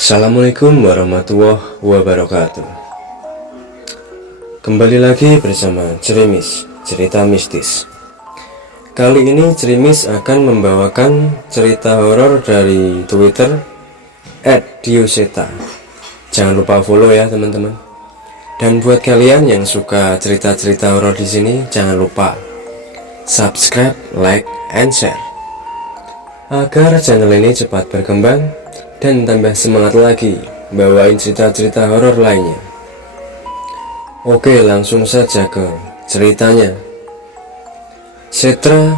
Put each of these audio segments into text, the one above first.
Assalamualaikum warahmatullahi wabarakatuh. Kembali lagi bersama Cerimis, cerita mistis. Kali ini Cerimis akan membawakan cerita horor dari Twitter @dioseta. Jangan lupa follow ya teman-teman. Dan buat kalian yang suka cerita-cerita horor di sini, jangan lupa subscribe, like, and share agar channel ini cepat berkembang dan tambah semangat lagi bawain cerita-cerita horor lainnya. Oke, langsung saja ke ceritanya. Setra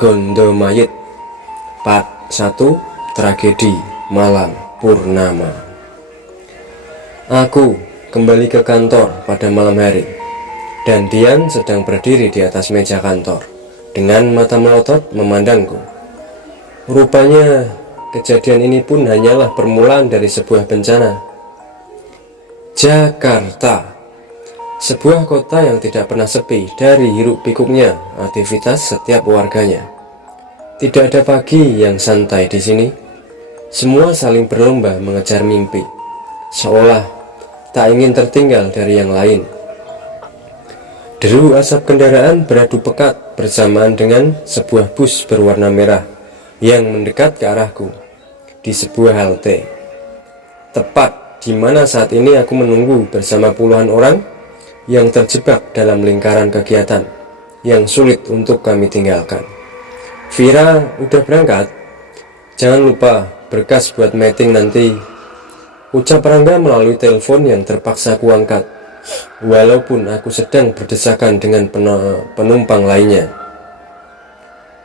Gondomayit Part 1, Tragedi Malam Purnama. Aku kembali ke kantor pada malam hari, dan Dian sedang berdiri di atas meja kantor dengan mata melotot memandangku. Rupanya kejadian ini pun hanyalah permulaan dari sebuah bencana. Jakarta, sebuah kota yang tidak pernah sepi dari hiruk pikuknya aktivitas setiap warganya. Tidak ada pagi yang santai di sini. Semua saling berlomba mengejar mimpi, seolah tak ingin tertinggal dari yang lain. Deru asap kendaraan beradu pekat bersamaan dengan sebuah bus berwarna merah yang mendekat ke arahku di sebuah halte, tepat di mana saat ini aku menunggu bersama puluhan orang yang terjebak dalam lingkaran kegiatan yang sulit untuk kami tinggalkan. Vira, udah berangkat? Jangan lupa berkas buat meeting nanti, ucap Rangga melalui telepon yang terpaksa kuangkat, walaupun aku sedang berdesakan dengan penumpang lainnya.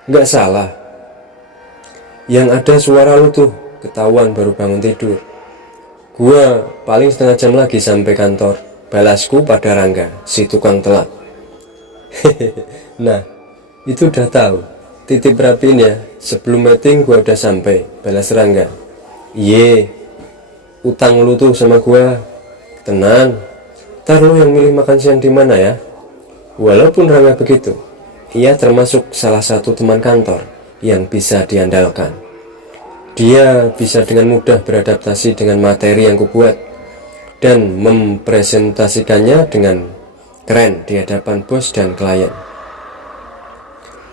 Gak salah, yang ada suara lu tuh, ketahuan baru bangun tidur. Gua paling setengah jam lagi sampai kantor, balasku pada Rangga, si tukang telat. Nah, itu udah tahu. Titip rapiin ya, sebelum meeting gua udah sampai, balas Rangga. Iye, utang lu tuh sama gua. Tenang, ntar lu yang milih makan siang di mana ya. Walaupun Rangga begitu, ia termasuk salah satu teman kantor yang bisa diandalkan. Dia bisa dengan mudah beradaptasi dengan materi yang kubuat dan mempresentasikannya dengan keren di hadapan bos dan klien.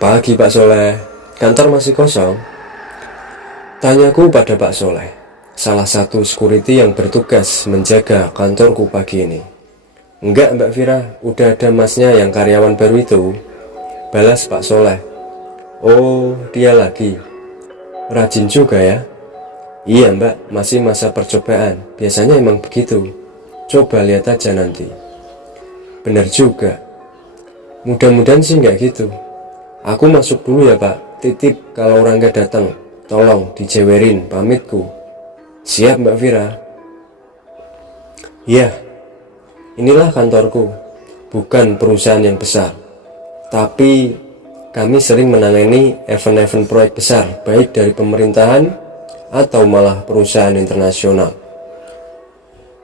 Pagi Pak Soleh, kantor masih kosong? Tanyaku pada Pak Soleh, salah satu security yang bertugas menjaga kantorku pagi ini. Enggak Mbak Vira, udah ada masnya yang karyawan baru itu, balas Pak Soleh. Oh, dia lagi. Rajin juga ya. Iya Mbak, masih masa percobaan. Biasanya emang begitu. Coba lihat aja nanti. Bener juga. Mudah-mudahan sih nggak gitu. Aku masuk dulu ya Pak. Titip kalau orang nggak datang, tolong dijewerin pamitku. Siap Mbak Vira. Ya, inilah kantorku. Bukan perusahaan yang besar, tapi kami sering menangani event-event proyek besar, baik dari pemerintahan atau malah perusahaan internasional.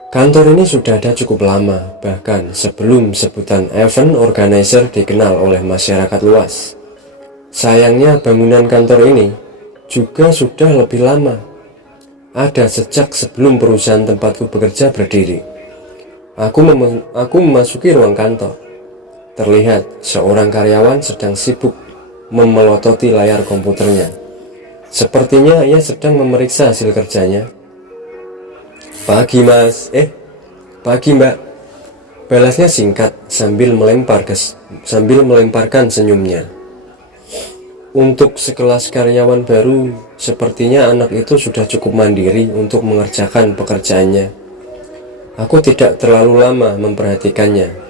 Kantor ini sudah ada cukup lama, bahkan sebelum sebutan event organizer dikenal oleh masyarakat luas. Sayangnya bangunan kantor ini juga sudah lebih lama. Ada sejak sebelum perusahaan tempatku bekerja berdiri. Aku memasuki ruang kantor. Terlihat seorang karyawan sedang sibuk memelototi layar komputernya. Sepertinya ia sedang memeriksa hasil kerjanya. Pagi mas, pagi mbak, balasnya singkat sambil melemparkan senyumnya. Untuk sekelas karyawan baru, sepertinya anak itu sudah cukup mandiri untuk mengerjakan pekerjaannya. Aku tidak terlalu lama memperhatikannya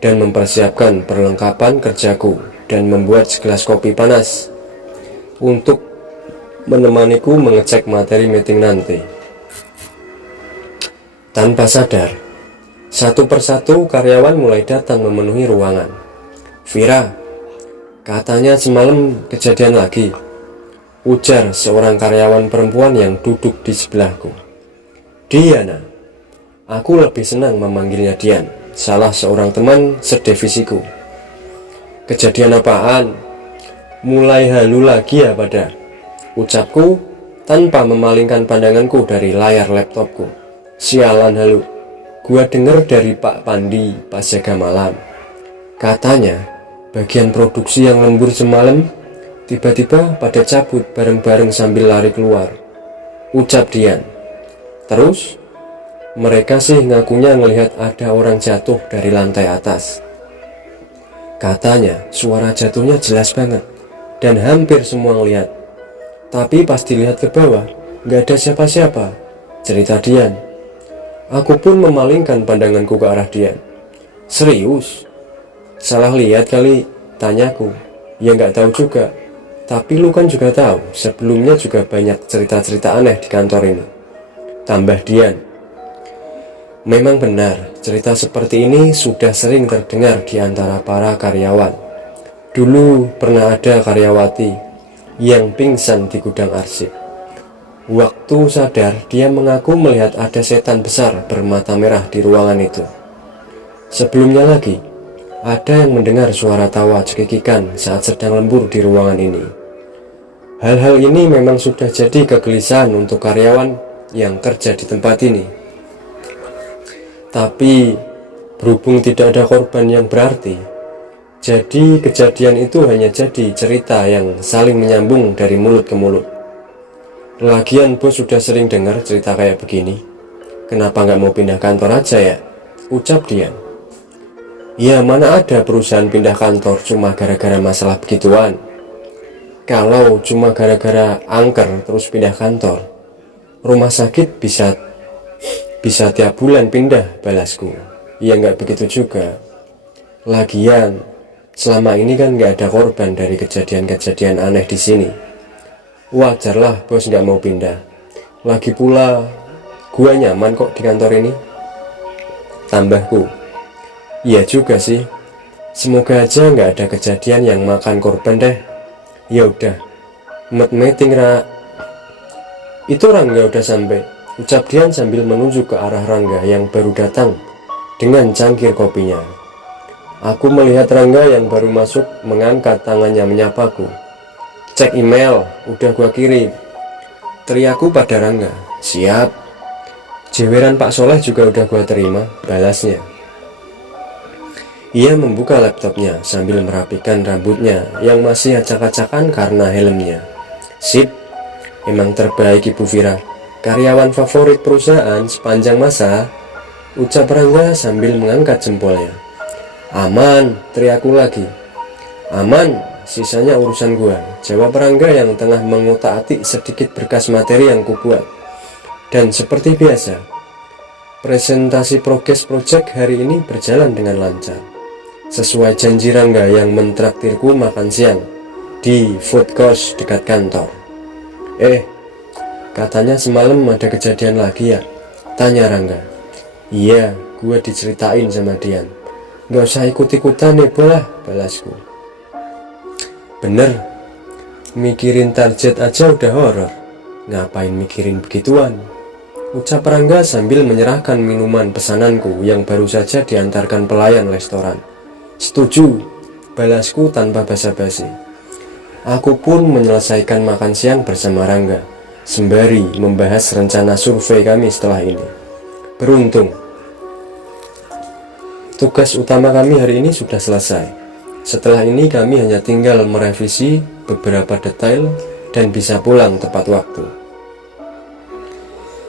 dan mempersiapkan perlengkapan kerjaku dan membuat segelas kopi panas untuk menemaniku mengecek materi meeting nanti. Tanpa sadar, satu persatu karyawan mulai datang memenuhi ruangan. Vira, katanya semalam kejadian lagi, ujar seorang karyawan perempuan yang duduk di sebelahku. Diana, aku lebih senang memanggilnya Dian, salah seorang teman sedivisiku. Kejadian apaan? Mulai halu lagi ya pada, ucapku tanpa memalingkan pandanganku dari layar laptopku. Sialan halu, gua denger dari Pak Pandi pas jaga malam. Katanya, bagian produksi yang lembur semalam tiba-tiba pada cabut bareng-bareng sambil lari keluar. Ucap Dian. Terus, mereka sih ngakunya ngelihat ada orang jatuh dari lantai atas. Katanya, suara jatuhnya jelas banget dan hampir semua ngelihat. Tapi pas dilihat ke bawah, gak ada siapa-siapa, cerita Dian. Aku pun memalingkan pandanganku ke arah Dian. Serius? Salah lihat kali, tanyaku. Ya gak tahu juga. Tapi lu kan juga tahu, sebelumnya juga banyak cerita-cerita aneh di kantor ini, tambah Dian. Memang benar, cerita seperti ini sudah sering terdengar di antara para karyawan. Dulu pernah ada karyawati yang pingsan di gudang arsip. Waktu sadar, dia mengaku melihat ada setan besar bermata merah di ruangan itu. Sebelumnya lagi, ada yang mendengar suara tawa cekikikan saat sedang lembur di ruangan ini. Hal-hal ini memang sudah jadi kegelisahan untuk karyawan yang kerja di tempat ini. Tapi, berhubung tidak ada korban yang berarti, jadi kejadian itu hanya jadi cerita yang saling menyambung dari mulut ke mulut. Lagian bos sudah sering dengar cerita kayak begini. Kenapa nggak mau pindah kantor aja ya? Ucap Dian. Ya mana ada perusahaan pindah kantor cuma gara-gara masalah begituan. Kalau cuma gara-gara angker terus pindah kantor, rumah sakit bisa tiap bulan pindah, balasku. Ya nggak begitu juga. Lagian, selama ini kan nggak ada korban dari kejadian-kejadian aneh di sini. Wajarlah bos nggak mau pindah. Lagi pula, gua nyaman kok di kantor ini. Tambahku. Iya juga sih. Semoga aja nggak ada kejadian yang makan korban deh. Ya udah, meeting ra. Itu Rangga udah sampai. Ucap Dian sambil menuju ke arah Rangga yang baru datang dengan cangkir kopinya. Aku melihat Rangga yang baru masuk mengangkat tangannya menyapaku. Cek email, udah gua kirim. Teriakku pada Rangga. Siap. Jeweran Pak Soleh juga udah gua terima, balasnya. Ia membuka laptopnya sambil merapikan rambutnya yang masih acak-acakan karena helmnya. Sip, emang terbaik Ibu Vira. Karyawan favorit perusahaan sepanjang masa, ucap Rangga sambil mengangkat jempolnya. Aman, teriakku lagi. Aman, sisanya urusan gua, jawab Rangga yang tengah mengutak-atik sedikit berkas materi yang kubuat. Dan seperti biasa, presentasi progres project hari ini berjalan dengan lancar. Sesuai janji Rangga yang mentraktirku makan siang di food court dekat kantor. Katanya semalam ada kejadian lagi ya? Tanya Rangga. Iya, gue diceritain sama Dian. Gak usah ikut-ikutan ya bolah, balasku. Bener, mikirin target aja udah horor. Ngapain mikirin begituan? Ucap Rangga sambil menyerahkan minuman pesananku yang baru saja diantarkan pelayan restoran. Setuju, balasku tanpa basa-basi. Aku pun menyelesaikan makan siang bersama Rangga, sembari membahas rencana survei kami setelah ini. Beruntung, tugas utama kami hari ini sudah selesai. Setelah ini kami hanya tinggal merevisi beberapa detail dan bisa pulang tepat waktu.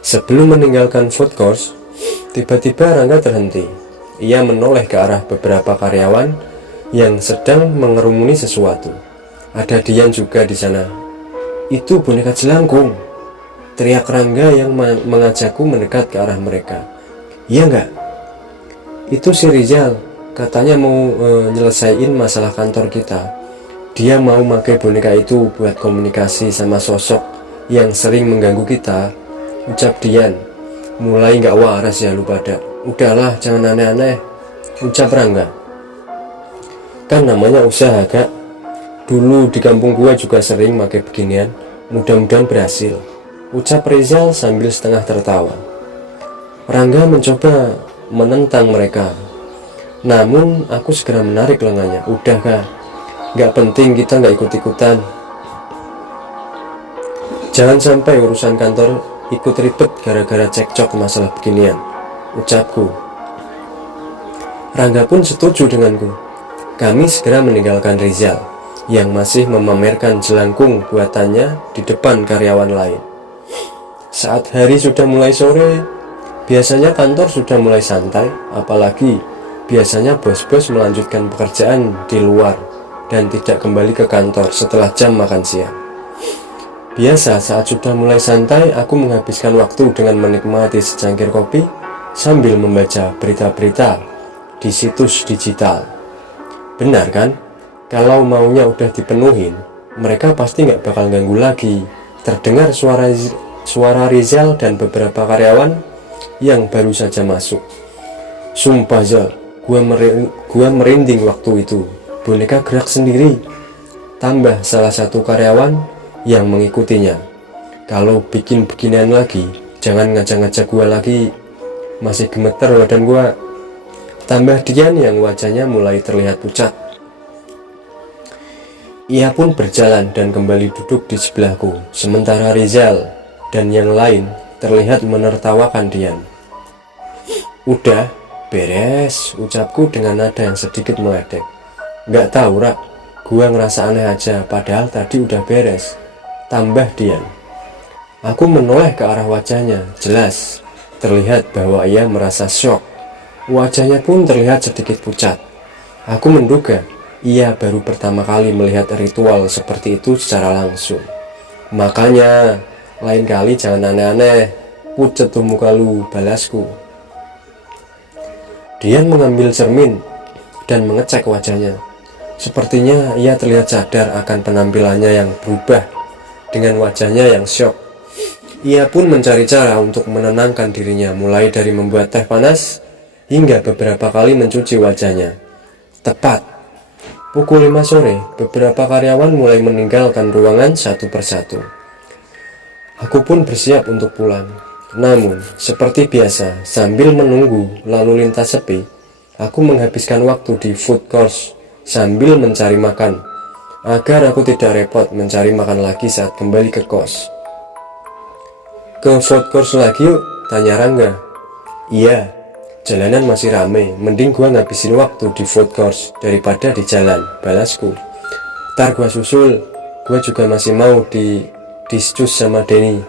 Sebelum meninggalkan food court, tiba-tiba Rangga terhenti. Ia menoleh ke arah beberapa karyawan yang sedang mengerumuni sesuatu. Ada Dian juga di sana. Itu boneka jelangkung, teriak Rangga yang mengajakku mendekat ke arah mereka. Iya enggak? Itu si Rizal, katanya mau nyelesain masalah kantor kita. Dia mau pakai boneka itu buat komunikasi sama sosok yang sering mengganggu kita. Ucap Dian. Mulai nggak waras ya lu pada. Udahlah, jangan aneh-aneh, ucap Rangga. Kan namanya usaha, Kak. Dulu di kampung gua juga sering pakai beginian. Mudah-mudahan berhasil, ucap Rizal sambil setengah tertawa. Rangga mencoba menentang mereka, namun aku segera menarik lengannya. Udah Kak, gak penting, kita gak ikut-ikutan. Jangan sampai urusan kantor ikut ribet gara-gara cekcok masalah beginian, ucapku. Rangga pun setuju denganku. Kami segera meninggalkan Rizal yang masih memamerkan jelangkung buatannya di depan karyawan lain. Saat hari sudah mulai sore, biasanya kantor sudah mulai santai, apalagi biasanya bos-bos melanjutkan pekerjaan di luar dan tidak kembali ke kantor setelah jam makan siang. Biasa saat sudah mulai santai, aku menghabiskan waktu dengan menikmati secangkir kopi sambil membaca berita-berita di situs digital. Benar kan? Kalau maunya udah dipenuhin, mereka pasti nggak bakal ganggu lagi. Terdengar suara Rizal dan beberapa karyawan yang baru saja masuk. Sumpah Zal, gua merinding waktu itu. Boneka gerak sendiri. Tambah salah satu karyawan yang mengikutinya. Kalau bikin beginian lagi, jangan ngajak-ngajak gua lagi. Masih gemeter badan gua. Tambah Dian yang wajahnya mulai terlihat pucat. Ia pun berjalan dan kembali duduk di sebelahku, sementara Rizal dan yang lain terlihat menertawakan Dian. Udah, beres, ucapku dengan nada yang sedikit meledek. Gak tahu Rak, gua ngerasa aneh aja, padahal tadi udah beres. Tambah Dian. Aku menoleh ke arah wajahnya, jelas terlihat bahwa ia merasa syok. Wajahnya pun terlihat sedikit pucat. Aku menduga ia baru pertama kali melihat ritual seperti itu secara langsung. Makanya, lain kali jangan aneh-aneh, pucat tuh muka lu, balasku. Dian mengambil cermin dan mengecek wajahnya. Sepertinya ia terlihat sadar akan penampilannya yang berubah dengan wajahnya yang syok. Ia pun mencari cara untuk menenangkan dirinya, mulai dari membuat teh panas hingga beberapa kali mencuci wajahnya. Tepat pukul 5 sore, beberapa karyawan mulai meninggalkan ruangan satu persatu. Aku pun bersiap untuk pulang. Namun, seperti biasa, sambil menunggu lalu lintas sepi, aku menghabiskan waktu di food court sambil mencari makan, agar aku tidak repot mencari makan lagi saat kembali ke kos. Ke food court lagi yuk, tanya Rangga. Iya, jalanan masih rame, mending gua ngabisin waktu di food court daripada di jalan, balasku. Ntar gua susul, gua juga masih mau discus sama Denny.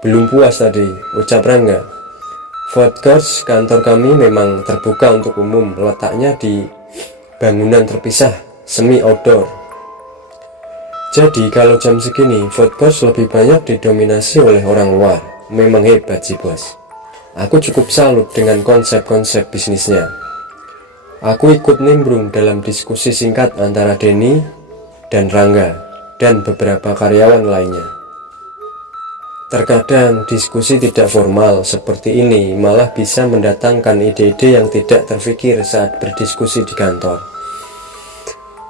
Belum puas tadi, ucap Rangga. Food court kantor kami memang terbuka untuk umum, letaknya di bangunan terpisah, semi outdoor. Jadi kalau jam segini, food court lebih banyak didominasi oleh orang luar. Memang hebat sih bos. Aku cukup salut dengan konsep-konsep bisnisnya. Aku ikut nimbrung dalam diskusi singkat antara Denny dan Rangga dan beberapa karyawan lainnya. Terkadang diskusi tidak formal seperti ini malah bisa mendatangkan ide-ide yang tidak terfikir saat berdiskusi di kantor.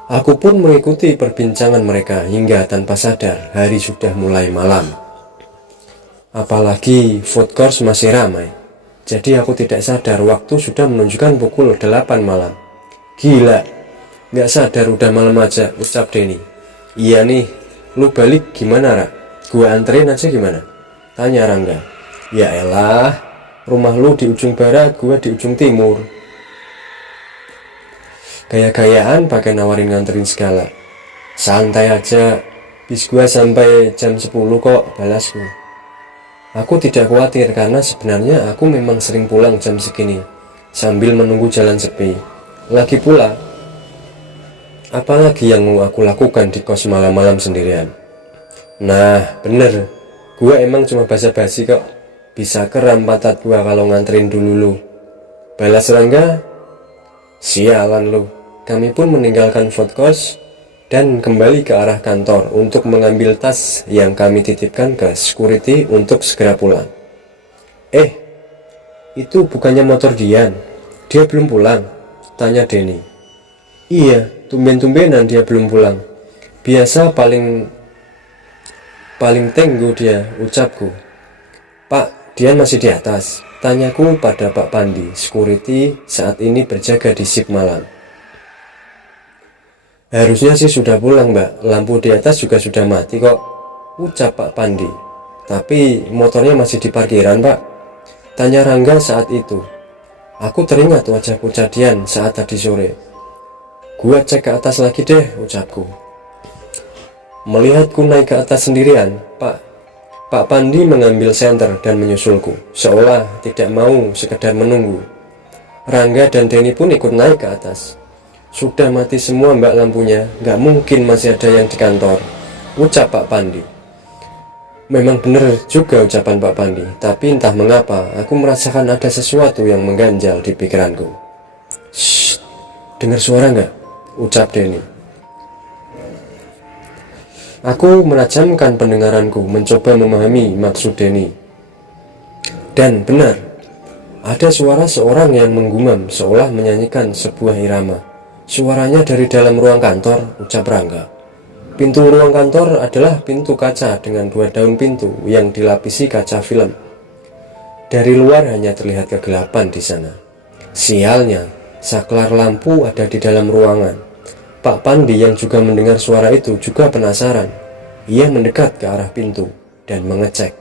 Aku pun mengikuti perbincangan mereka hingga tanpa sadar hari sudah mulai malam. Apalagi food court masih ramai. Jadi aku tidak sadar waktu sudah menunjukkan pukul 8 malam. Gila, gak sadar udah malam aja, ucap Denny. Iya nih, lu balik gimana Rak? Gua anterin aja gimana? Tanya Rangga. Ya elah, rumah lu di ujung barat, gua di ujung timur. Gaya-gayaan pakai nawarin nganterin segala. Santai aja, bis gua sampai jam 10 kok, balasku. Aku tidak khawatir karena sebenarnya aku memang sering pulang jam segini sambil menunggu jalan sepi. Lagi pula, apalagi yang mau aku lakukan di kos malam-malam sendirian? Nah, bener, gua emang cuma basa-basi kok. Bisa keram patat gua kalau nganterin dulu lu, balas Rangga. Sialan lu. Kami pun meninggalkan food court dan kembali ke arah kantor untuk mengambil tas yang kami titipkan ke security untuk segera pulang. Itu bukannya motor Dian? Dia belum pulang? Tanya Denny. Iya, tumben-tumbenan dia belum pulang. Biasa paling tenggo dia, ucapku. Pak, Dian masih di atas? Tanyaku pada Pak Pandi, security saat ini berjaga di shift malam. Harusnya sih sudah pulang mbak, lampu di atas juga sudah mati kok, ucap Pak Pandi. tapi motornya masih di parkiran, Pak, tanya Rangga saat itu. Aku teringat wajah Pucadian saat tadi sore. Gua cek ke atas lagi deh, ucapku. Melihatku naik ke atas sendirian, Pak Pandi mengambil senter dan menyusulku, seolah tidak mau sekedar menunggu. Rangga dan Denny pun ikut naik ke atas. Sudah mati semua mbak lampunya, gak mungkin masih ada yang di kantor, ucap Pak Pandi. Memang benar juga ucapan Pak Pandi, tapi entah mengapa aku merasakan ada sesuatu yang mengganjal di pikiranku. Shh, dengar suara nggak? Ucap Denny. Aku menajamkan pendengaranku, mencoba memahami maksud Denny. Dan benar, ada suara seorang yang menggumam seolah menyanyikan sebuah irama. Suaranya dari dalam ruang kantor, ucap Rangga. Pintu ruang kantor adalah pintu kaca dengan 2 daun pintu yang dilapisi kaca film. Dari luar hanya terlihat kegelapan di sana. Sialnya, saklar lampu ada di dalam ruangan. Pak Pandi yang juga mendengar suara itu juga penasaran. Ia mendekat ke arah pintu dan mengecek,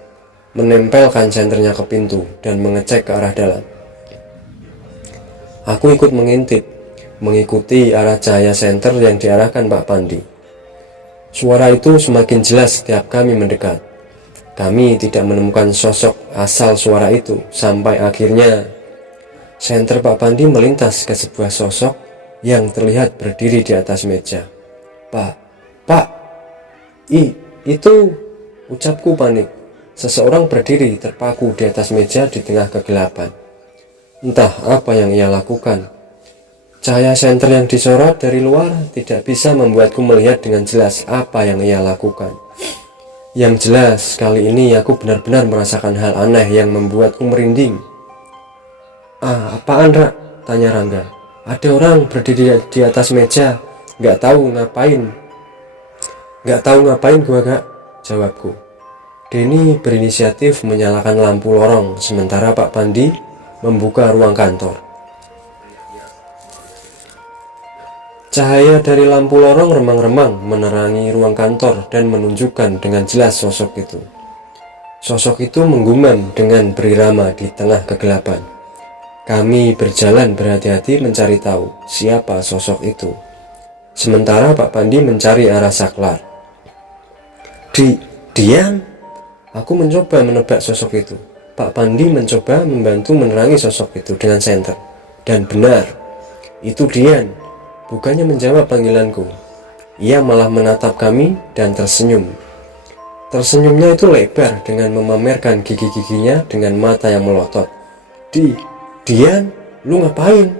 menempelkan senternya ke pintu dan mengecek ke arah dalam. Aku ikut mengintip, mengikuti arah cahaya senter yang diarahkan Pak Pandi. Suara itu semakin jelas setiap kami mendekat. Kami tidak menemukan sosok asal suara itu sampai akhirnya senter Pak Pandi melintas ke sebuah sosok yang terlihat berdiri di atas meja. Pak, itu, ucapku panik. Seseorang berdiri terpaku di atas meja di tengah kegelapan. Entah apa yang ia lakukan. Cahaya senter yang disorot dari luar tidak bisa membuatku melihat dengan jelas apa yang ia lakukan. Yang jelas, kali ini aku benar-benar merasakan hal aneh yang membuatku merinding. Apaan, Rak? Tanya Rangga. Ada orang berdiri di atas meja, Gak tahu ngapain gua, Kak, jawabku. Denny berinisiatif menyalakan lampu lorong, sementara Pak Pandi membuka ruang kantor. Cahaya dari lampu lorong remang-remang menerangi ruang kantor dan menunjukkan dengan jelas sosok itu. Sosok itu menggumam dengan berirama di tengah kegelapan. Kami berjalan berhati-hati mencari tahu siapa sosok itu. Sementara Pak Pandi mencari arah saklar. Diam! Aku mencoba menebak sosok itu. Pak Pandi mencoba membantu menerangi sosok itu dengan senter. Dan benar, itu Dian. Bukannya menjawab panggilanku, ia malah menatap kami dan tersenyum. Tersenyumnya itu lebar dengan memamerkan gigi-giginya dengan mata yang melotot. Dian, lu ngapain?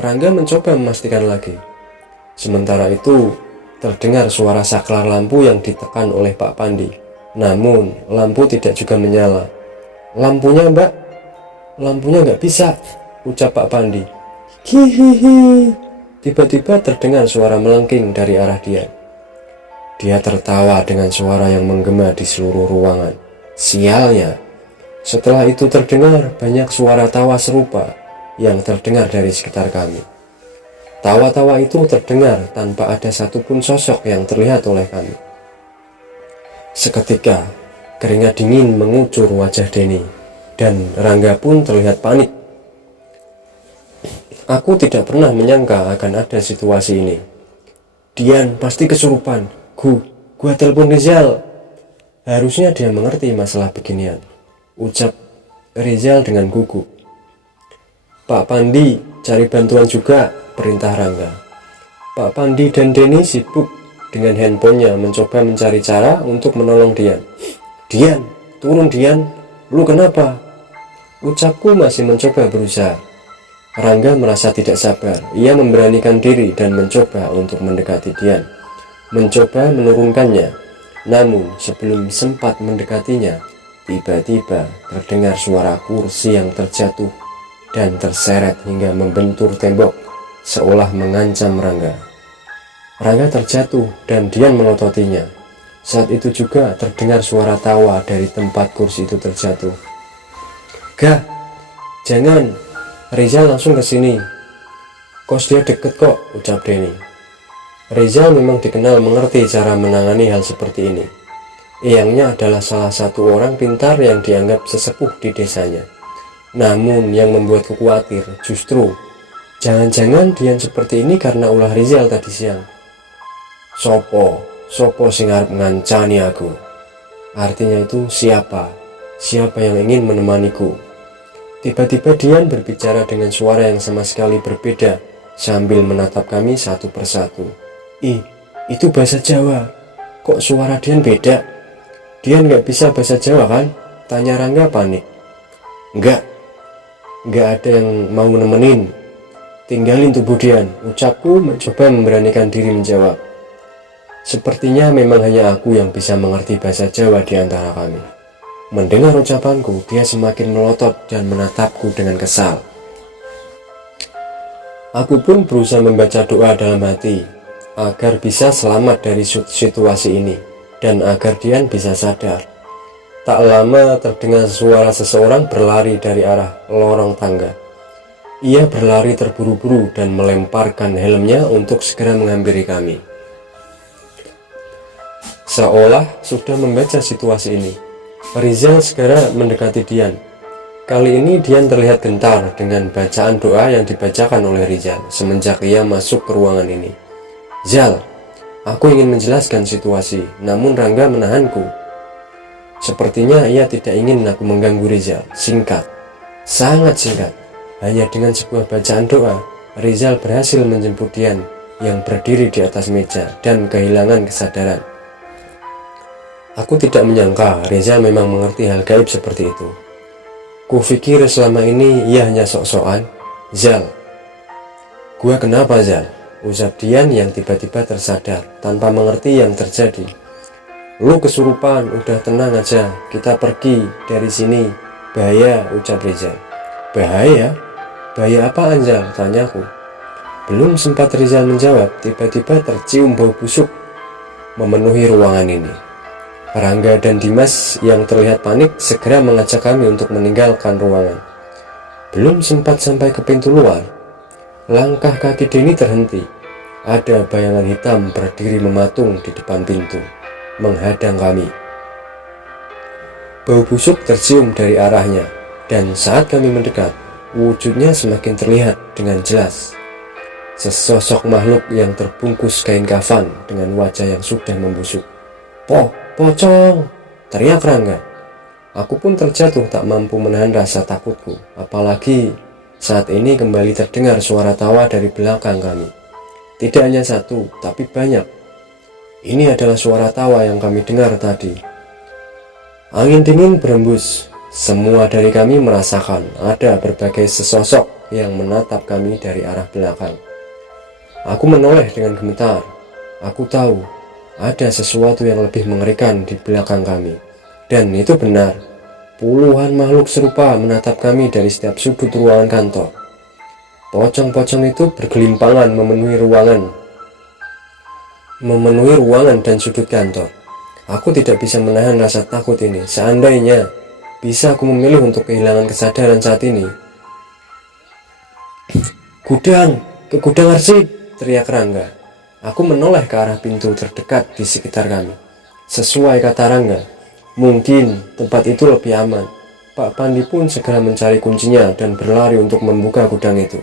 Rangga mencoba memastikan lagi. Sementara itu, terdengar suara saklar lampu yang ditekan oleh Pak Pandi. Namun, lampu tidak juga menyala. Lampunya, Mbak? Lampunya nggak bisa, ucap Pak Pandi. Hihihi. Tiba-tiba terdengar suara melengking dari arah dia. Dia tertawa dengan suara yang menggema di seluruh ruangan. Sialnya, setelah itu terdengar banyak suara tawa serupa yang terdengar dari sekitar kami. Tawa-tawa itu terdengar tanpa ada satupun sosok yang terlihat oleh kami. Seketika, keringat dingin mengucur wajah Denny, dan Rangga pun terlihat panik. Aku tidak pernah menyangka akan ada situasi ini. Dian pasti kesurupan. Gua telepon Rizal. Harusnya dia mengerti masalah beginian, ucap Rizal dengan gugup. Pak Pandi cari bantuan juga, perintah Rangga. Pak Pandi dan Denny sibuk dengan handphonenya mencoba mencari cara untuk menolong Dian. Dian, turun Dian. Lu kenapa? Ucapku masih mencoba berusaha. Rangga merasa tidak sabar. Ia memberanikan diri dan mencoba untuk mendekati Dian, mencoba menurunkannya. Namun sebelum sempat mendekatinya, tiba-tiba terdengar suara kursi yang terjatuh dan terseret hingga membentur tembok, seolah mengancam Rangga. Rangga terjatuh dan Dian melototinya. Saat itu juga terdengar suara tawa dari tempat kursi itu terjatuh. Gah, jangan! Rizal langsung ke sini. Kos dia deket kok, ucap Denny. Rizal memang dikenal mengerti cara menangani hal seperti ini. Eyangnya adalah salah satu orang pintar yang dianggap sesepuh di desanya. Namun yang membuatku khawatir justru jangan-jangan Dian seperti ini karena ulah Rizal tadi siang. Sopo sing arep ngancani aku. Artinya itu siapa yang ingin menemaniku. Tiba-tiba Dian berbicara dengan suara yang sama sekali berbeda sambil menatap kami satu persatu. Itu bahasa Jawa. Kok suara Dian beda? Dian gak bisa bahasa Jawa kan? Tanya Rangga panik. Enggak ada yang mau nemenin. Tinggalin tubuh Dian, ucapku mencoba memberanikan diri menjawab. Sepertinya memang hanya aku yang bisa mengerti bahasa Jawa di antara kami. Mendengar ucapanku, dia semakin melotot dan menatapku dengan kesal. Aku pun berusaha membaca doa dalam hati agar bisa selamat dari situasi ini dan agar Dian bisa sadar. Tak lama terdengar suara seseorang berlari dari arah lorong tangga. Ia berlari terburu-buru dan melemparkan helmnya untuk segera menghampiri kami. Seolah sudah membaca situasi ini, Rizal segera mendekati Dian. Kali ini Dian terlihat gentar dengan bacaan doa yang dibacakan oleh Rizal semenjak ia masuk ke ruangan ini. Zal, aku ingin menjelaskan situasi, namun Rangga menahanku. Sepertinya ia tidak ingin aku mengganggu Rizal. Singkat, sangat singkat. Hanya dengan sebuah bacaan doa, Rizal berhasil menjemput Dian yang berdiri di atas meja dan kehilangan kesadaran. Aku tidak menyangka Rizal memang mengerti hal gaib seperti itu. Kupikir selama ini ia hanya sok-sokan. Zal, gua kenapa Zal? Ucap Dian yang tiba-tiba tersadar tanpa mengerti yang terjadi. Lu kesurupan, udah tenang aja, kita pergi dari sini. Bahaya, ucap Rizal. Bahaya? Bahaya apaan Zal? Tanyaku. Belum sempat Rizal menjawab, tiba-tiba tercium bau busuk memenuhi ruangan ini. Rangga dan Dimas yang terlihat panik segera mengajak kami untuk meninggalkan ruangan. Belum sempat sampai ke pintu luar, langkah kaki Denny terhenti. Ada bayangan hitam berdiri mematung di depan pintu, menghadang kami. Bau busuk tercium dari arahnya, dan saat kami mendekat, wujudnya semakin terlihat dengan jelas. Sesosok makhluk yang terbungkus kain kafan dengan wajah yang sudah membusuk. Pocong! Teriak Rangga. Aku pun terjatuh tak mampu menahan rasa takutku, apalagi saat ini kembali terdengar suara tawa dari belakang kami. Tidak hanya satu, tapi banyak. Ini adalah suara tawa yang kami dengar tadi. Angin dingin berembus. Semua dari kami merasakan ada berbagai sesosok yang menatap kami dari arah belakang. Aku menoleh dengan gemetar. Aku tahu ada sesuatu yang lebih mengerikan di belakang kami. Dan itu benar. Puluhan makhluk serupa menatap kami dari setiap sudut ruangan kantor. Pocong-pocong itu bergelimpangan memenuhi ruangan dan sudut kantor. Aku tidak bisa menahan rasa takut ini. Seandainya bisa aku memilih untuk kehilangan kesadaran saat ini. Ke gudang arsip, teriak Rangga. Aku menoleh ke arah pintu terdekat di sekitar kami. Sesuai kata Rangga, mungkin tempat itu lebih aman. Pak Pandi pun segera mencari kuncinya dan berlari untuk membuka gudang itu.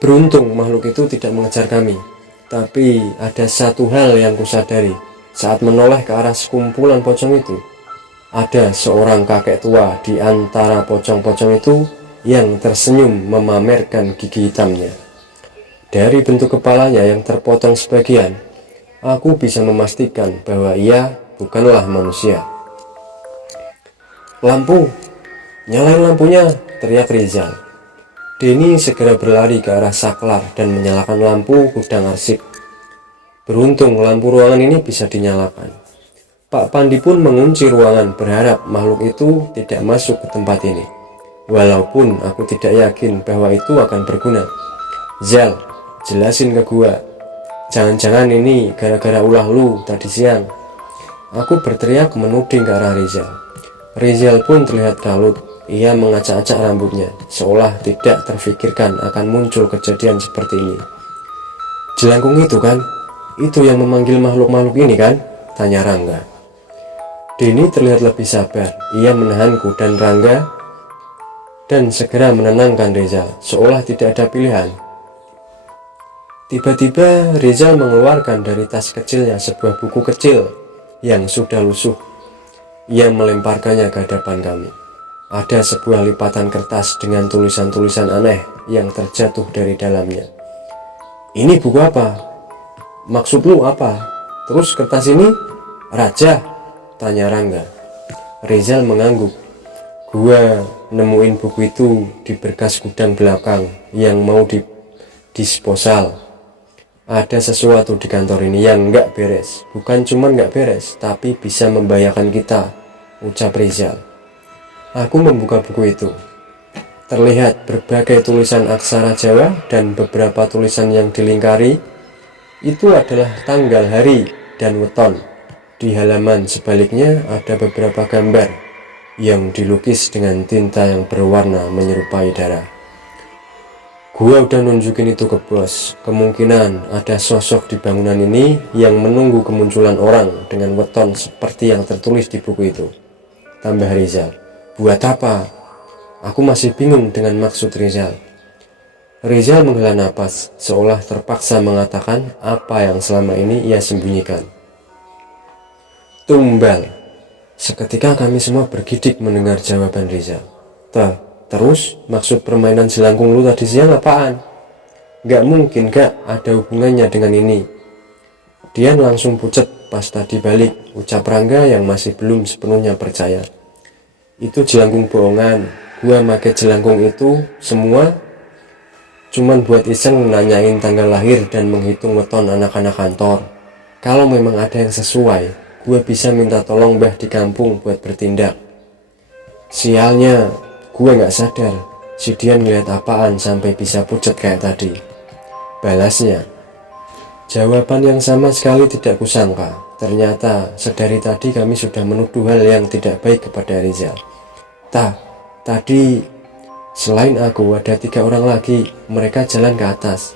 Beruntung makhluk itu tidak mengejar kami. Tapi ada satu hal yang kusadari saat menoleh ke arah sekumpulan pocong itu. Ada seorang kakek tua di antara pocong-pocong itu yang tersenyum memamerkan gigi hitamnya. Dari bentuk kepalanya yang terpotong sebagian, aku bisa memastikan bahwa ia bukanlah manusia. Lampu! Nyalain lampunya! Teriak Rizal. Denny segera berlari ke arah saklar dan menyalakan lampu gudang arsip. Beruntung lampu ruangan ini bisa dinyalakan. Pak Pandi pun mengunci ruangan berharap makhluk itu tidak masuk ke tempat ini. Walaupun aku tidak yakin bahwa itu akan berguna. Zal, jelasin ke gua. Jangan-jangan ini gara-gara ulah lu tadi siang. Aku berteriak menuding ke arah Rizal. Rizal pun terlihat kalut. Ia mengacak-acak rambutnya, seolah tidak terfikirkan akan muncul kejadian seperti ini. Jelangkung itu kan? Itu yang memanggil makhluk-makhluk ini kan? Tanya Rangga. Denny terlihat lebih sabar. Ia menahanku dan Rangga dan segera menenangkan Rizal, seolah tidak ada pilihan. Tiba-tiba Rizal mengeluarkan dari tas kecilnya sebuah buku kecil yang sudah lusuh. Ia melemparkannya ke hadapan kami. Ada sebuah lipatan kertas dengan tulisan-tulisan aneh yang terjatuh dari dalamnya. "Ini buku apa? Maksud lu apa? Terus kertas ini? Raja?" tanya Rangga. Rizal mengangguk. "Gua nemuin buku itu di berkas gudang belakang yang mau disposal. Ada sesuatu di kantor ini yang nggak beres. Bukan cuma nggak beres, tapi bisa membahayakan kita," ucap Rizal. Aku membuka buku itu. Terlihat berbagai tulisan aksara Jawa dan beberapa tulisan yang dilingkari. Itu adalah tanggal, hari, dan weton. Di halaman sebaliknya ada beberapa gambar yang dilukis dengan tinta yang berwarna menyerupai darah. Gua udah nunjukin itu ke bos. Kemungkinan ada sosok di bangunan ini yang menunggu kemunculan orang dengan weton seperti yang tertulis di buku itu, tambah Rizal. Buat apa? Aku masih bingung dengan maksud Rizal. Rizal menghela napas, seolah terpaksa mengatakan apa yang selama ini ia sembunyikan. Tumbal. Seketika kami semua bergidik mendengar jawaban Rizal. Terus maksud permainan jelangkung lu tadi siang apaan? Gak mungkin gak ada hubungannya dengan ini. Dian langsung pucet pas tadi balik, ucap Rangga yang masih belum sepenuhnya percaya. Itu jelangkung bohongan. Gua make jelangkung itu semua cuman buat iseng nanyain tanggal lahir dan menghitung weton anak-anak kantor. Kalau memang ada yang sesuai, gua bisa minta tolong Mbah di kampung buat bertindak. Sialnya, gue gak sadar si Dian ngeliat apaan sampai bisa pucat kayak tadi. Balasnya. Jawaban yang sama sekali tidak kusangka. Ternyata sedari tadi kami sudah menuduh hal yang tidak baik kepada Rizal. Tadi selain aku ada 3 orang lagi. Mereka jalan ke atas.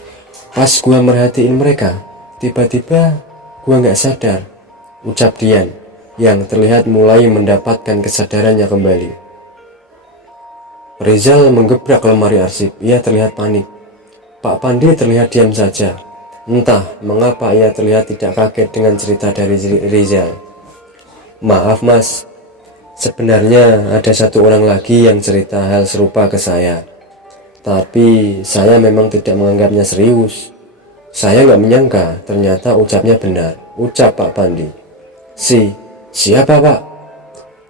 Pas gue merhatiin mereka, tiba-tiba gue gak sadar, ucap Dian yang terlihat mulai mendapatkan kesadarannya kembali. Rizal menggebrak lemari arsip. Ia terlihat panik. Pak Pandi terlihat diam saja. Entah mengapa ia terlihat tidak kaget dengan cerita dari Rizal. Maaf mas, sebenarnya ada 1 orang lagi yang cerita hal serupa ke saya. Tapi saya memang tidak menganggapnya serius. Saya nggak menyangka ternyata ucapnya benar, ucap Pak Pandi. Siapa pak?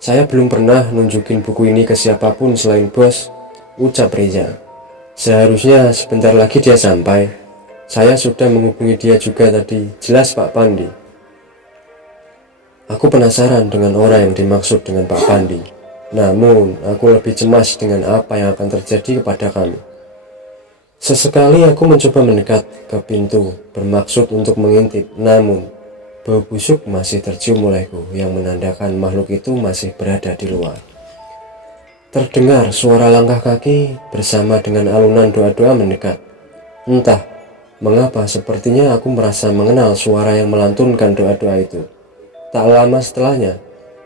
Saya belum pernah nunjukin buku ini ke siapapun selain bos, ucap Rizal. Seharusnya sebentar lagi dia sampai. Saya sudah menghubungi dia juga tadi, jelas Pak Pandi. Aku penasaran dengan orang yang dimaksud dengan Pak Pandi. Namun, aku lebih cemas dengan apa yang akan terjadi kepada kami. Sesekali aku mencoba mendekat ke pintu, bermaksud untuk mengintip, namun bau busuk masih tercium olehku yang menandakan makhluk itu masih berada di luar. Terdengar suara langkah kaki bersama dengan alunan doa-doa mendekat. Entah mengapa sepertinya aku merasa mengenal suara yang melantunkan doa-doa itu. Tak lama setelahnya,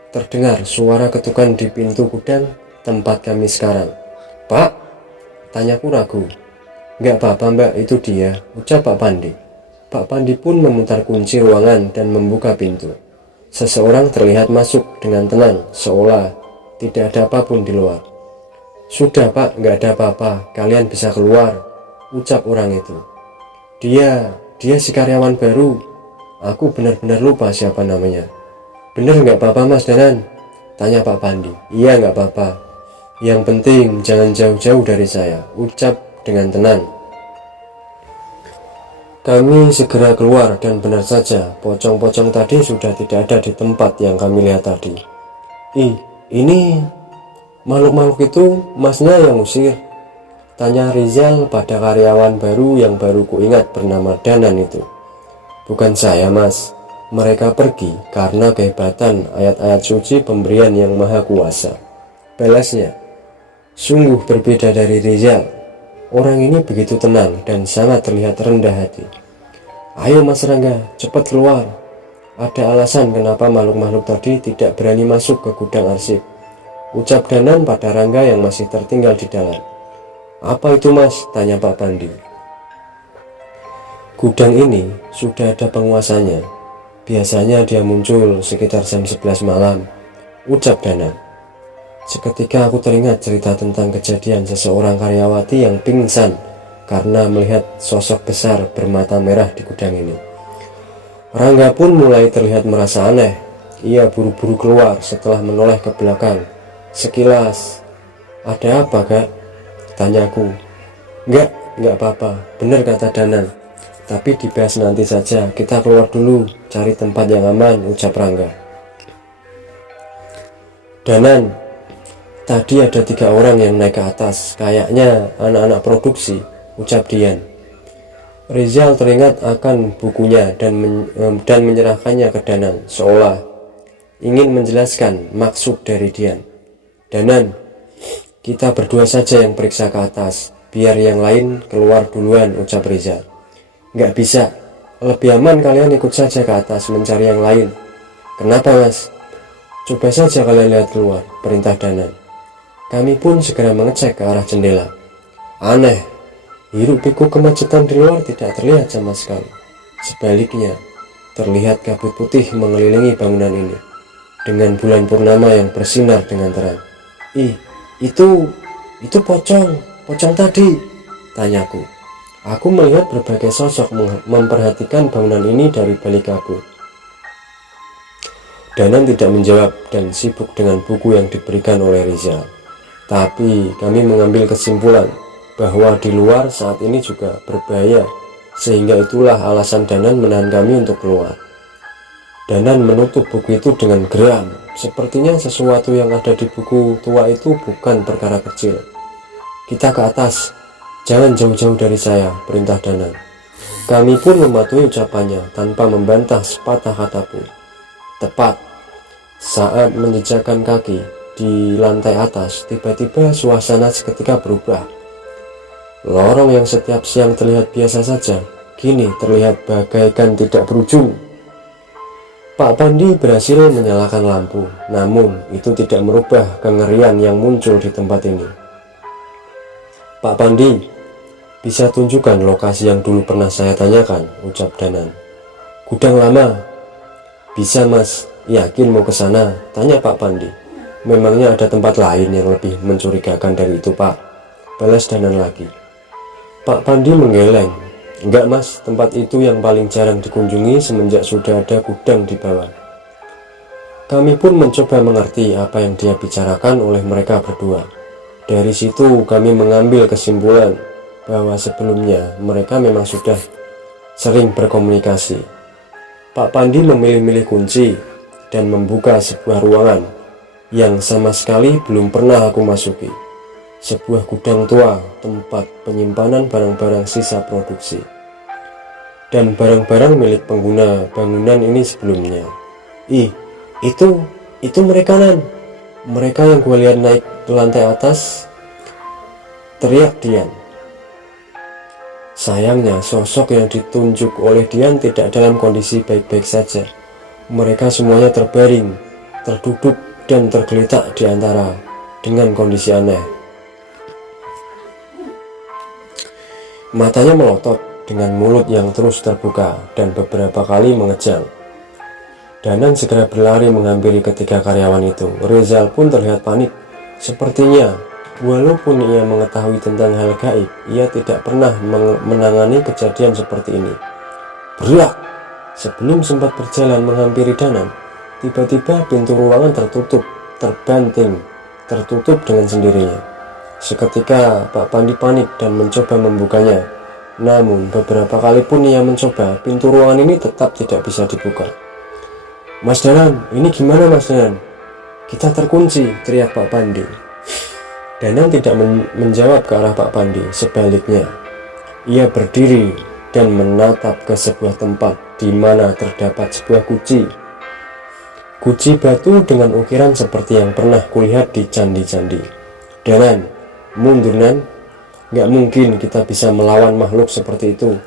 terdengar suara ketukan di pintu gudang tempat kami sekarang. Pak? Tanyaku ragu. Gak apa-apa mbak, itu dia, ucap Pak Pandi. Pak Pandi pun memutar kunci ruangan dan membuka pintu. Seseorang terlihat masuk dengan tenang, seolah tidak ada apapun di luar. Sudah pak, gak ada apa-apa, kalian bisa keluar, ucap orang itu. Dia si karyawan baru. Aku benar-benar lupa siapa namanya. Bener gak apa-apa mas Danan? Tanya Pak Pandi. Iya gak apa-apa. Yang penting jangan jauh-jauh dari saya, ucap dengan tenang. Kami segera keluar dan benar saja pocong-pocong tadi sudah tidak ada di tempat yang kami lihat tadi. Ini makhluk-makhluk itu masnya yang usir? Tanya Rizal pada karyawan baru yang baru kuingat bernama Danan itu. Bukan saya mas, mereka pergi karena kehebatan ayat-ayat suci pemberian yang maha kuasa, balasnya. Sungguh berbeda dari Rizal. Orang ini begitu tenang dan sangat terlihat rendah hati. Ayo mas Rangga, cepat keluar, Ada alasan kenapa makhluk-makhluk tadi tidak berani masuk ke gudang arsip, ucap Danan pada Rangga yang masih tertinggal di dalam. Apa itu mas? Tanya Pak Pandi. Gudang ini sudah ada penguasanya. Biasanya dia muncul sekitar jam 11 malam, ucap Danan. Seketika aku teringat cerita tentang kejadian seseorang karyawati yang pingsan karena melihat sosok besar bermata merah di gudang ini. Rangga pun mulai terlihat merasa aneh. Ia buru-buru keluar setelah menoleh ke belakang. Sekilas, ada apa kak? Tanyaku. Enggak apa-apa, benar kata Danan. Tapi dibahas nanti saja, kita keluar dulu, cari tempat yang aman, ucap Rangga. Danan, tadi ada 3 orang yang naik ke atas, kayaknya anak-anak produksi, ucap Dian. Rizal teringat akan bukunya dan menyerahkannya ke Danan, seolah ingin menjelaskan maksud dari Dian. Danan, kita berdua saja yang periksa ke atas, biar yang lain keluar duluan, ucap Rizal. Nggak bisa, lebih aman kalian ikut saja ke atas mencari yang lain. Kenapa mas? Coba saja kalian lihat keluar, perintah Danan. Kami pun segera mengecek ke arah jendela. Aneh, hiruk pikuk kemacetan di luar tidak terlihat sama sekali. Sebaliknya, terlihat kabut putih mengelilingi bangunan ini, dengan bulan purnama yang bersinar dengan terang. Itu pocong tadi, tanyaku. Aku melihat berbagai sosok memperhatikan bangunan ini dari balik kabut. Danan tidak menjawab dan sibuk dengan buku yang diberikan oleh Rizal. Tapi kami mengambil kesimpulan bahwa di luar saat ini juga berbahaya, sehingga itulah alasan Danan menahan kami untuk keluar. Danan menutup buku itu dengan geram. Sepertinya sesuatu yang ada di buku tua itu bukan perkara kecil. Kita ke atas, jangan jauh-jauh dari saya, perintah Danan. Kami pun mematuhi ucapannya tanpa membantah sepatah kata pun. Tepat saat menjejakkan kaki di lantai atas, tiba-tiba suasana seketika berubah. Lorong yang setiap siang terlihat biasa saja, kini terlihat bagaikan tidak berujung. Pak Pandi berhasil menyalakan lampu, namun itu tidak merubah kengerian yang muncul di tempat ini. Pak Pandi, bisa tunjukkan lokasi yang dulu pernah saya tanyakan, ucap Danan. Gudang lama. Bisa mas, yakin mau ke sana? Tanya Pak Pandi. Memangnya ada tempat lain yang lebih mencurigakan dari itu pak? Balas Danan lagi. Pak Pandi menggeleng. Enggak mas, tempat itu yang paling jarang dikunjungi semenjak sudah ada gudang di bawah. Kami pun mencoba mengerti apa yang dia bicarakan oleh mereka berdua. Dari situ kami mengambil kesimpulan bahwa sebelumnya mereka memang sudah sering berkomunikasi. Pak Pandi memilih-milih kunci dan membuka sebuah ruangan yang sama sekali belum pernah aku masuki. Sebuah gudang tua, tempat penyimpanan barang-barang sisa produksi dan barang-barang milik pengguna bangunan ini sebelumnya. Itu mereka Nan. Mereka yang gue lihat naik ke lantai atas, teriak Dian. Sayangnya sosok yang ditunjuk oleh Dian tidak dalam kondisi baik-baik saja. Mereka semuanya terbaring, terduduk dan tergeletak di antara dengan kondisi aneh. Matanya melotot dengan mulut yang terus terbuka dan beberapa kali mengejang. Danan segera berlari menghampiri ketiga karyawan itu. Rizal pun terlihat panik. Sepertinya walaupun ia mengetahui tentang hal gaib, ia tidak pernah menangani kejadian seperti ini. Berak! Sebelum sempat berjalan menghampiri Danan, tiba-tiba pintu ruangan tertutup dengan sendirinya. Seketika Pak Pandi panik dan mencoba membukanya. Namun beberapa kali pun ia mencoba, pintu ruangan ini tetap tidak bisa dibuka. Mas Danan, ini gimana Mas Danan? Kita terkunci, teriak Pak Pandi. Danan tidak menjawab ke arah Pak Pandi. Sebaliknya, ia berdiri dan menatap ke sebuah tempat di mana terdapat sebuah guci batu dengan ukiran seperti yang pernah kulihat di candi-candi. Danan, mundur Nan, gak mungkin kita bisa melawan makhluk seperti itu,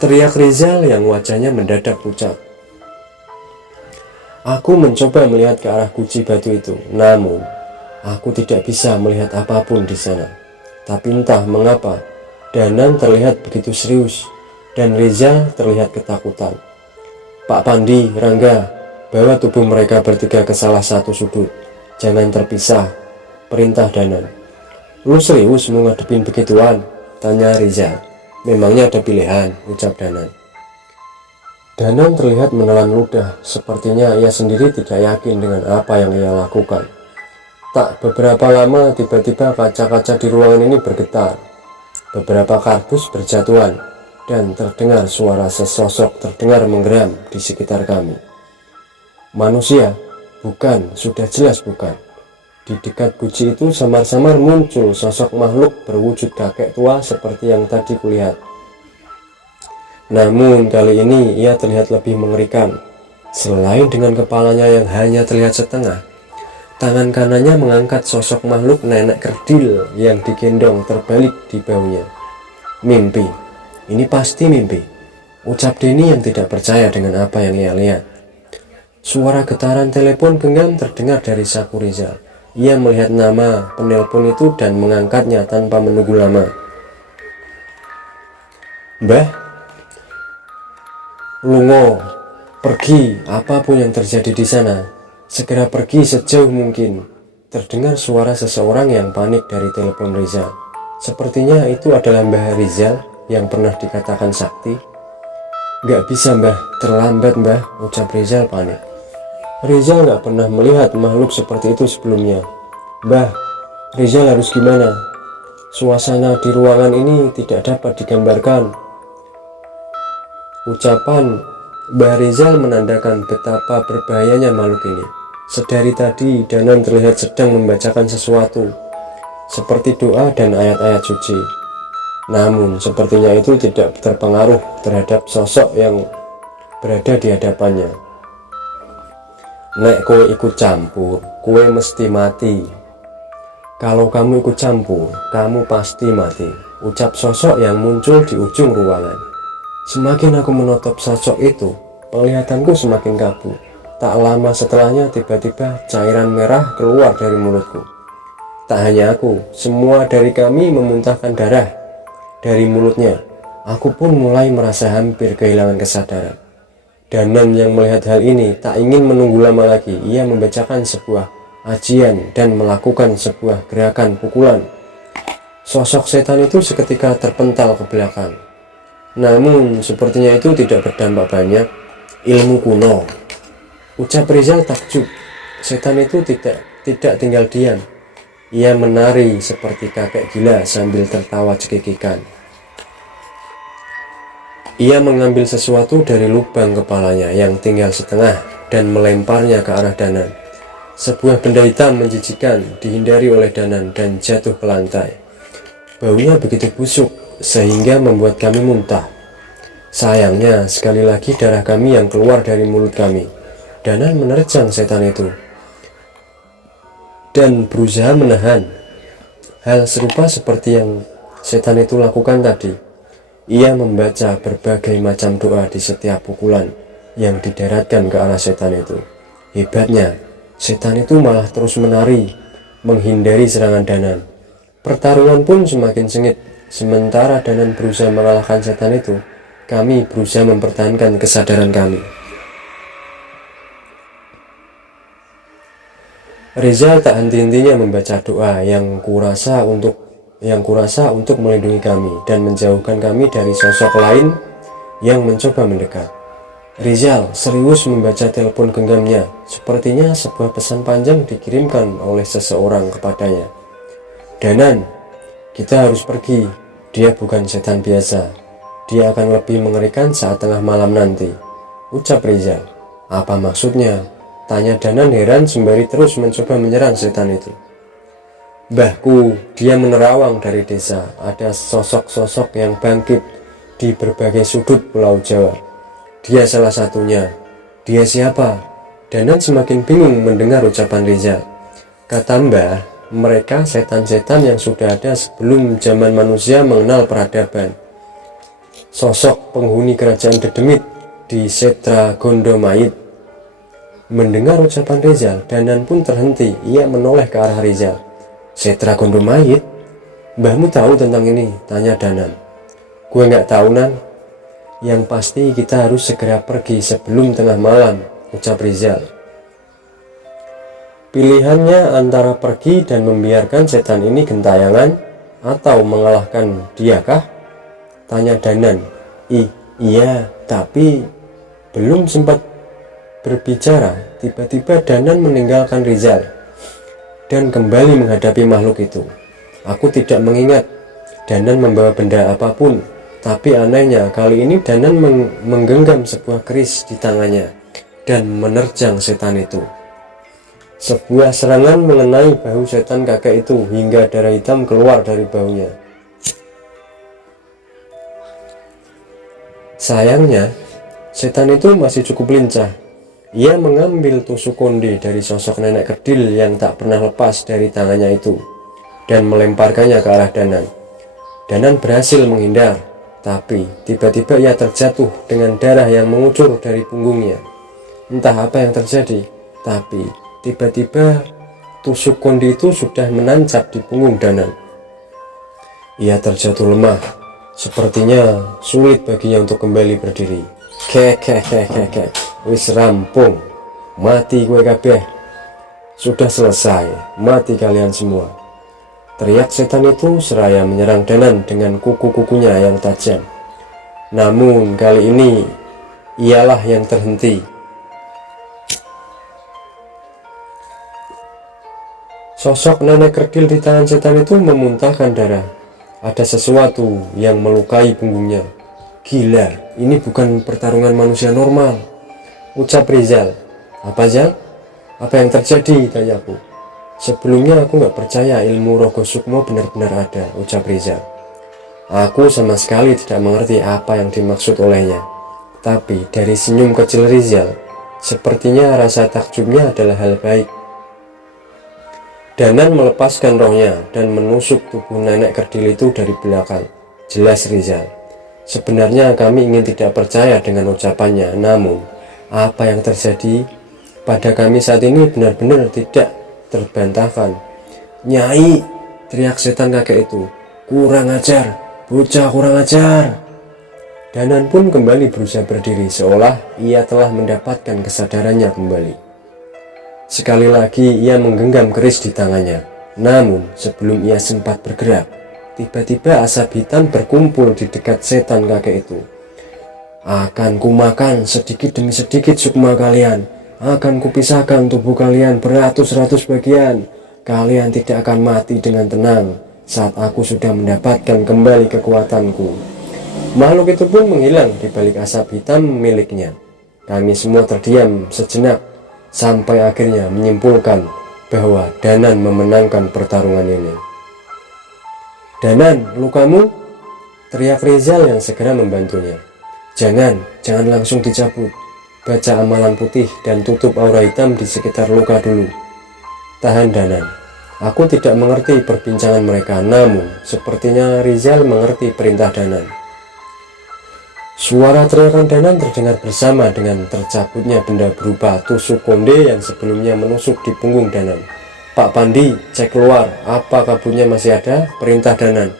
teriak Rizal yang wajahnya mendadak pucat. Aku mencoba melihat ke arah guci batu itu, namun aku tidak bisa melihat apapun di sana. Tapi entah mengapa, Danan terlihat begitu serius dan Rizal terlihat ketakutan. Pak Pandi, Rangga, bawa tubuh mereka bertiga ke salah satu sudut. Jangan terpisah, perintah Danan. Lu serius mau ngadepin begituan? Tanya Rizal. Memangnya ada pilihan, ucap Danan. Danan terlihat menelan ludah, sepertinya ia sendiri tidak yakin dengan apa yang ia lakukan. Tak beberapa lama tiba-tiba kaca-kaca di ruangan ini bergetar. Beberapa kardus berjatuhan dan terdengar suara sesosok terdengar menggeram di sekitar kami. Manusia? Bukan, sudah jelas bukan. Di dekat guci itu samar-samar muncul sosok makhluk berwujud kakek tua seperti yang tadi kulihat. Namun kali ini ia terlihat lebih mengerikan. Selain dengan kepalanya yang hanya terlihat setengah, tangan kanannya mengangkat sosok makhluk nenek kerdil yang digendong terbalik di bahunya. Mimpi, ini pasti mimpi, ucap Denny yang tidak percaya dengan apa yang ia lihat. Suara getaran telepon genggam terdengar dari saku Rizal. Ia melihat nama penelpon itu dan mengangkatnya tanpa menunggu lama. Mbah, Lungo, pergi, apapun yang terjadi di sana. Segera pergi sejauh mungkin. Terdengar suara seseorang yang panik dari telepon Rizal. Sepertinya itu adalah Mbah Rizal yang pernah dikatakan sakti. Gak bisa mbah, terlambat mbah, ucap Rizal panik. Rizal gak pernah melihat makhluk seperti itu sebelumnya. Mbah, Rizal harus gimana? Suasana di ruangan ini tidak dapat digambarkan. Ucapan Mbah Rizal menandakan betapa berbahayanya makhluk ini. Sedari tadi Danan terlihat sedang membacakan sesuatu, seperti doa dan ayat-ayat suci. Namun sepertinya itu tidak terpengaruh terhadap sosok yang berada di hadapannya. Nek kowe ikut campur, kowe mesti mati. Kalau kamu ikut campur, kamu pasti mati, ucap sosok yang muncul di ujung ruangan. Semakin aku menatap sosok itu, penglihatanku semakin kabur. Tak lama setelahnya tiba-tiba cairan merah keluar dari mulutku. Tak hanya aku, semua dari kami memuntahkan darah dari mulutnya. Aku pun mulai merasa hampir kehilangan kesadaran. Danan yang melihat hal ini tak ingin menunggu lama lagi. Ia membacakan sebuah ajian dan melakukan sebuah gerakan pukulan. Sosok setan itu seketika terpental ke belakang. Namun sepertinya itu tidak berdampak banyak. Ilmu kuno, ucap Rizal takjub. Setan itu tidak tinggal diam. Ia menari seperti kakek gila sambil tertawa cekikikan. Ia mengambil sesuatu dari lubang kepalanya yang tinggal setengah dan melemparnya ke arah Danan. Sebuah benda hitam menjijikan dihindari oleh Danan dan jatuh ke lantai. Baunya begitu busuk sehingga membuat kami muntah. Sayangnya sekali lagi darah kami yang keluar dari mulut kami. Danan menerjang setan itu dan berusaha menahan. Hal serupa seperti yang setan itu lakukan tadi. Ia membaca berbagai macam doa di setiap pukulan yang didaratkan ke arah setan itu. Hebatnya, setan itu malah terus menari, menghindari serangan Danan. Pertarungan pun semakin sengit. Sementara Danan berusaha mengalahkan setan itu, kami berusaha mempertahankan kesadaran kami. Rizal tak henti-hentinya membaca doa yang kurasa untuk melindungi kami dan menjauhkan kami dari sosok lain yang mencoba mendekat. Rizal serius membaca telepon genggamnya. Sepertinya sebuah pesan panjang dikirimkan oleh seseorang kepadanya. Danan, kita harus pergi. Dia bukan setan biasa. Dia akan lebih mengerikan saat tengah malam nanti, ucap Rizal. Apa maksudnya? Tanya Danan heran sembari terus mencoba menyerang setan itu. Mbahku, dia menerawang dari desa. Ada sosok-sosok yang bangkit di berbagai sudut pulau Jawa. Dia salah satunya. Dia siapa? Danan semakin bingung mendengar ucapan Rizal. Kata Mbah, mereka setan-setan yang sudah ada sebelum zaman manusia mengenal peradaban. Sosok penghuni kerajaan Dedemit di Setra Gondomait. Mendengar ucapan Rizal, Danan pun terhenti. Ia menoleh ke arah Rizal. "Setra Gondomait? Mbahmu tahu tentang ini?" tanya Danan. "Gue nggak tahu, Nan. Yang pasti kita harus segera pergi sebelum tengah malam," ucap Rizal. "Pilihannya antara pergi dan membiarkan setan ini gentayangan atau mengalahkan dia kah?" tanya Danan. Iya, tapi..." Belum sempat berbicara, tiba-tiba Danan meninggalkan Rizal dan kembali menghadapi makhluk itu. Aku tidak mengingat Danan membawa benda apapun, tapi anehnya kali ini Danan menggenggam sebuah keris di tangannya dan menerjang setan itu. Sebuah serangan mengenai bahu setan kakek itu hingga darah hitam keluar dari bahunya. Sayangnya, setan itu masih cukup lincah. Ia mengambil tusuk konde dari sosok nenek kerdil yang tak pernah lepas dari tangannya itu dan melemparkannya ke arah Danan. Danan berhasil menghindar, tapi tiba-tiba ia terjatuh dengan darah yang mengucur dari punggungnya. Entah apa yang terjadi, tapi tiba-tiba tusuk konde itu sudah menancap di punggung Danan. Ia terjatuh lemah, sepertinya sulit baginya untuk kembali berdiri. Wis rampung, mati gue kabeh. Sudah selesai, mati kalian semua, teriak setan itu seraya menyerang Danan dengan kuku-kukunya yang tajam. Namun kali ini ialah yang terhenti. Sosok nenek kerdil di tangan setan itu memuntahkan darah. Ada sesuatu yang melukai punggungnya. "Gila, ini bukan pertarungan manusia normal," ucap Rizal. "Apa, Zal? Apa yang terjadi?" tanyaku. "Sebelumnya aku nggak percaya ilmu Rogo Sukmo benar-benar ada," ucap Rizal. Aku sama sekali tidak mengerti apa yang dimaksud olehnya. Tapi dari senyum kecil Rizal, sepertinya rasa takjubnya adalah hal baik. Danan melepaskan rohnya dan menusuk tubuh nenek kerdil itu dari belakang. Jelas Rizal, sebenarnya kami ingin tidak percaya dengan ucapannya, namun apa yang terjadi pada kami saat ini benar-benar tidak terbantahkan. "Nyai!" teriak setan kakek itu. "Kurang ajar, bocah kurang ajar!" Danan pun kembali berusaha berdiri seolah ia telah mendapatkan kesadarannya kembali. Sekali lagi ia menggenggam keris di tangannya. Namun sebelum ia sempat bergerak, tiba-tiba asap hitam berkumpul di dekat setan kakek itu. "Akan kumakan sedikit demi sedikit sukma kalian. Akan kupisahkan tubuh kalian beratus-ratus bagian. Kalian tidak akan mati dengan tenang saat aku sudah mendapatkan kembali kekuatanku." Makhluk itu pun menghilang di balik asap hitam miliknya. Kami semua terdiam sejenak sampai akhirnya menyimpulkan bahwa Danan memenangkan pertarungan ini. "Danan, lukamu?" teriak Rizal yang segera membantunya. Jangan langsung dicabut. Baca amalan putih dan tutup aura hitam di sekitar luka dulu." "Tahan, Danan. Aku tidak mengerti perbincangan mereka, namun sepertinya Rizal mengerti perintah Danan." Suara teriakan Danan terdengar bersama dengan tercabutnya benda berupa tusuk konde yang sebelumnya menusuk di punggung Danan. "Pak Pandi, cek keluar, apa kabutnya masih ada?" perintah Danan.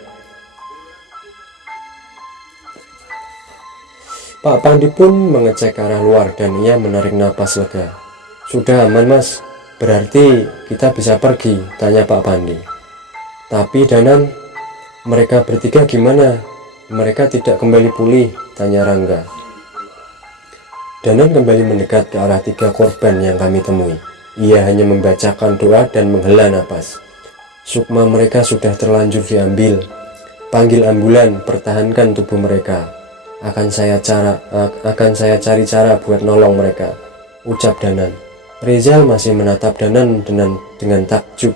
Pak Pandi pun mengecek ke arah luar dan ia menarik napas lega. "Sudah aman, Mas. Berarti kita bisa pergi?" tanya Pak Pandi. "Tapi Danan, mereka bertiga gimana? Mereka tidak kembali pulih?" tanya Rangga. Danan kembali mendekat ke arah 3 korban yang kami temui. Ia hanya membacakan doa dan menghela napas. "Sukma mereka sudah terlanjur diambil. Panggil ambulan, pertahankan tubuh mereka. Akan saya cari cara buat nolong mereka," ucap Danan. Rizal masih menatap Danan dengan takjub.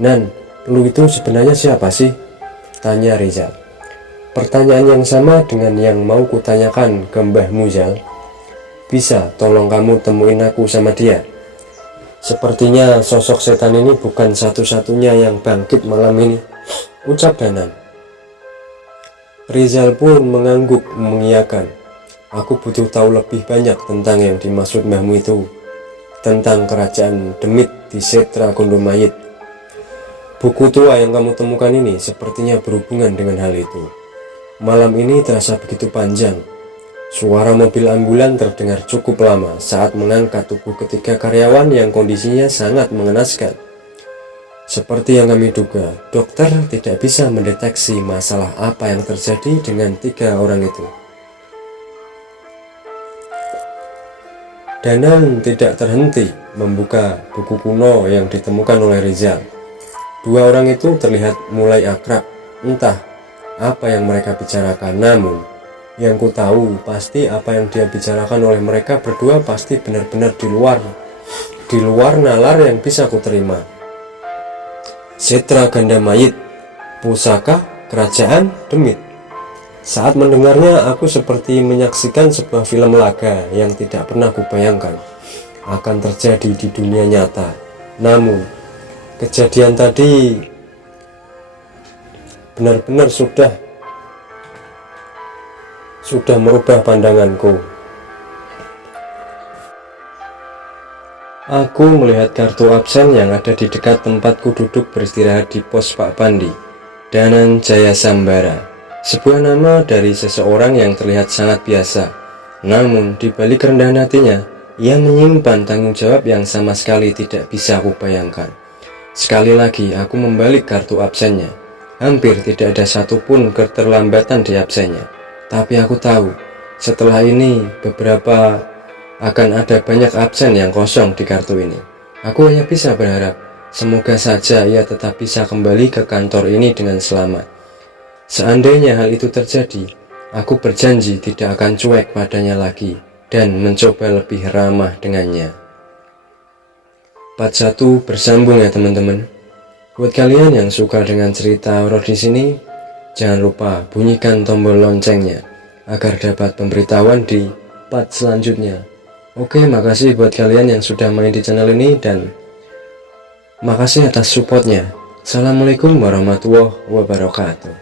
"Nan, lu itu sebenarnya siapa sih?" tanya Rizal. "Pertanyaan yang sama dengan yang mau kutanyakan ke Mbahmu, Zal. Bisa tolong kamu temuin aku sama dia? Sepertinya sosok setan ini bukan satu-satunya yang bangkit malam ini," ucap Danan. Rizal pun mengangguk mengiyakan. "Aku butuh tahu lebih banyak tentang yang dimaksud Mbahmu itu." tentang kerajaan Demit di Setra Gondomayit. Buku tua yang kamu temukan ini sepertinya berhubungan dengan hal itu. Malam ini terasa begitu panjang. Suara mobil ambulan terdengar cukup lama saat mengangkat tubuh ketiga karyawan yang kondisinya sangat mengenaskan. Seperti yang kami duga, dokter tidak bisa mendeteksi masalah apa yang terjadi dengan 3 orang itu. Danan tidak terhenti membuka buku kuno yang ditemukan oleh Rizal. 2 orang itu terlihat mulai akrab, entah apa yang mereka bicarakan, namun yang ku tahu pasti apa yang dia bicarakan oleh mereka berdua pasti benar-benar di luar nalar yang bisa ku terima. Setra Gondomayit, pusaka kerajaan Demit. Saat mendengarnya, aku seperti menyaksikan sebuah film laga yang tidak pernah kubayangkan akan terjadi di dunia nyata. Namun, kejadian tadi benar-benar sudah merubah pandanganku. Aku melihat kartu absen yang ada di dekat tempatku duduk beristirahat di pos Pak Pandi. Danan Jaya Sambara, sebuah nama dari seseorang yang terlihat sangat biasa. Namun di balik kerendahan hatinya, ia menyimpan tanggung jawab yang sama sekali tidak bisa aku bayangkan. Sekali lagi aku membalik kartu absennya. Hampir tidak ada satupun keterlambatan di absennya. Tapi aku tahu, setelah ini akan ada banyak absen yang kosong di kartu ini. Aku hanya bisa berharap, semoga saja ia tetap bisa kembali ke kantor ini dengan selamat. Seandainya hal itu terjadi, aku berjanji tidak akan cuek padanya lagi dan mencoba lebih ramah dengannya. Part 1 bersambung ya teman-teman. Buat kalian yang suka dengan cerita horor di sini, jangan lupa bunyikan tombol loncengnya agar dapat pemberitahuan di part selanjutnya. Oke, makasih buat kalian yang sudah main di channel ini dan makasih atas supportnya. Assalamualaikum warahmatullahi wabarakatuh.